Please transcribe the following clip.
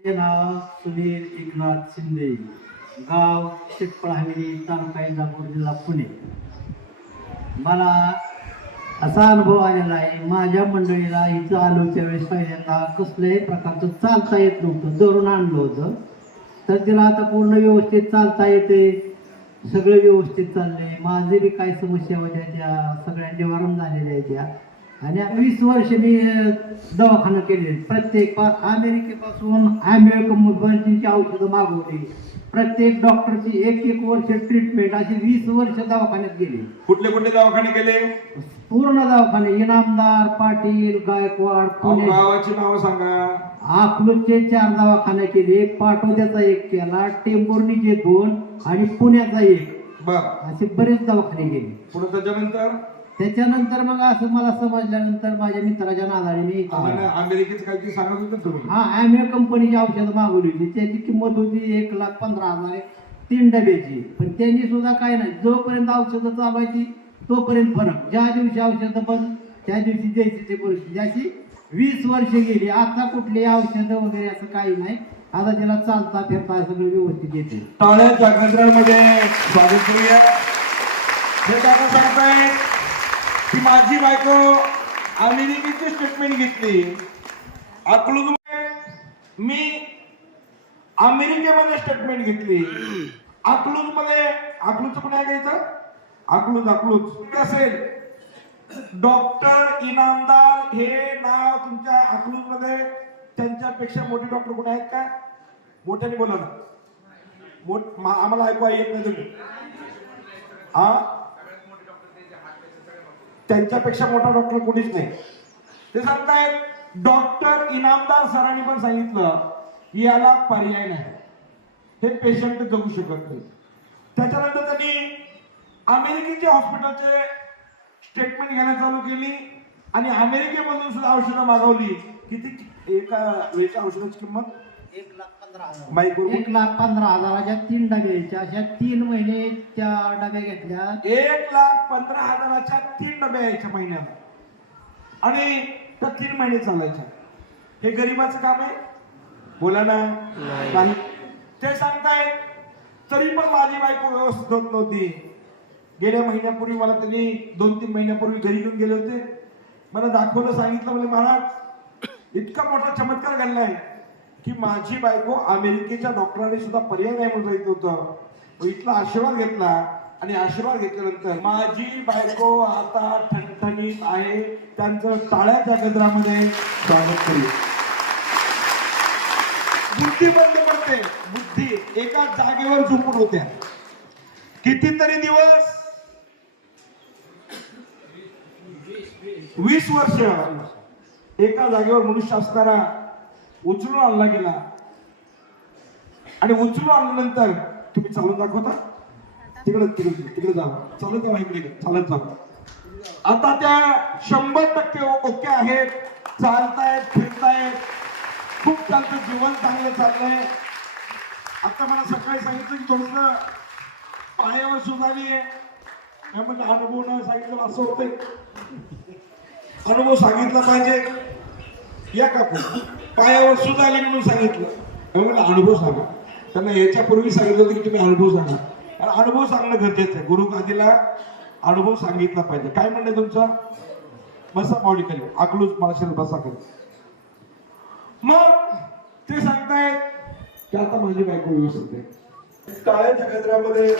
माझे नाव सुधीर एकनाथ शिंदे, गाव शेटपळाहवेली, तालुका इंदापूर, जिल्हा पुणे. मला असा अनुभव आलेला आहे. माझ्या मंडळीला इथं आलो त्यावेळेस पहिल्यांदा कसल्याही प्रकारचं चालता येत नव्हतं. धरून आणलं होतं तर तिला आता पूर्ण व्यवस्थित चालता येते, सगळं व्यवस्थित चाललंय. माझे बी काही समस्या होत्या त्या सगळ्या निवारण झालेल्या आहेत त्या. आणि 20 वर्ष मी दवाखाना केले. प्रत्येक अमेरिकेपासून अमेरिकनची औषधं मागवली. प्रत्येक डॉक्टरची 1-1 वर्ष ट्रीटमेंट, अशी 20 वर्ष दवाखान्यात गेली. कुठले कुठले दवाखाने केले? पूर्ण दवाखाने, इनामदार, पाटील, गायकवाड, पुणे. गावाची नाव सांगा. अकलूजचे 4 दवाखाने केले, पाटोद्याचा 1 केला, टेंभुर्णीचे 2 आणि पुण्याचा 1. बर, असे बरेच दवाखाने गेले. पुढे त्याच्यानंतर मग असं मला समजल्यानंतर माझ्या मित्राच्या नादाने मी अमेरिकेचं काहीतरी सांगत होतं तुम्ही? अमेरिकन कंपनीची औषधं मागवली होती. त्याची किंमत होती 1,15,000 3 डब्याची. पण त्यांनी सुद्धा काय नाही, जोपर्यंत औषधं चालवायची तोपर्यंत फरक. ज्या दिवशी औषधं बंद त्या दिवशी द्यायची ते परिस्थिती. अशी 20 वर्ष गेली. आता कुठली औषधं वगैरे असं काही नाही. आता त्याला चालता फिरता सगळं व्यवस्थित येते. टाळ्याच्या गजरामध्ये स्वागत करूया. हे दादा सांगतायत की माझी बायको अमेरिकेची स्टेटमेंट घेतली. अकलूज मी अमेरिकेमध्ये स्टेटमेंट घेतली. अकलूज मध्ये, अकलूजचं पण आहे घ्यायचं, अकलूज असेल. डॉक्टर इनामदार हे नाव तुमच्या अकलूज मध्ये त्यांच्यापेक्षा मोठे डॉक्टर कोण आहेत का? मोठ्याने बोला ना. आम्हाला ऐकू येत नाही तुम्ही. त्यांच्यापेक्षा मोठा डॉक्टर कोणीच नाही. ते सांगतायत डॉक्टर इनामदार सरांनी पण सांगितलं याला पर्याय नाही, हे पेशंट जगू शकत नाही. त्याच्यानंतर त्यांनी अमेरिकेचे हॉस्पिटलचे स्टेटमेंट घ्यायला चालू केली आणि अमेरिकेमधून सुद्धा औषधं मागवली. किती एका वेळच्या औषधाची किंमत? 1,15,000च्या 3 डब्याच्या. अशा 3 महिने त्या डब्या घेतल्या. 1,15,000च्या 3 डब्या यायच्या महिन्याला आणि त्या 3 महिने चालायच्या. हे गरीबाचं काम आहे? बोला ना. नाही. ते सांगतायत तरी पण माझी बायको व्यवस्थित होत नव्हती. गेल्या महिन्यापूर्वी मला त्यांनी 2-3 महिन्यापूर्वी घरी घेऊन गेले होते. मला दाखवलं, सांगितलं, म्हणजे महाराज इतका मोठा चमत्कार घडलाय की माझी बायको अमेरिकेच्या डॉक्टरांनी सुद्धा पर्याय नाही म्हणून सांगितलं होतं. इथला आशीर्वाद घेतला आणि आशीर्वाद घेतल्यानंतर माझी बायको आता ठणठणीत आहे. त्यांचं टाळ्याच्या गजरामध्ये स्वागत करू. बुद्धी बंद पडते. बुद्धी एका जागेवर झोपून होत्या कितीतरी दिवस. 20 वर्ष एका जागेवर मनुष्य असताना उचलून आणला गेला आणि उचलून आणल्यानंतर तुम्ही चालून दाखवता. तिकडे जावा, चालत जावा, इकडे चालत जावा. आता त्या 100% ओके आहेत, चालतायत, फिरतायत, खूप चालतं, जीवन चांगलं चाललंय. आता मला सकाळी सांगितलं की थोडस पायावर सुधारली आहे. म्हणजे अनुभव न सांगितलं असं होतंय. अनुभव सांगितला पाहिजे. या काकू पायावर सूज आली म्हणून सांगितलं. म्हणजे अनुभव सांगा. त्यांना याच्यापूर्वी सांगितलं होतं की तुम्ही अनुभव सांगा. आणि अनुभव सांगणं गरजेचं आहे. गुरु गादीला अनुभव सांगितला पाहिजे. काय म्हणणं तुमचं? बसा माऊली खाली, अकलूज माळशेर बसा खाली. मग ते सांगतायत की आता माझी बायको व्यवस्थित आहे. टाळ्याच्या गजरामध्ये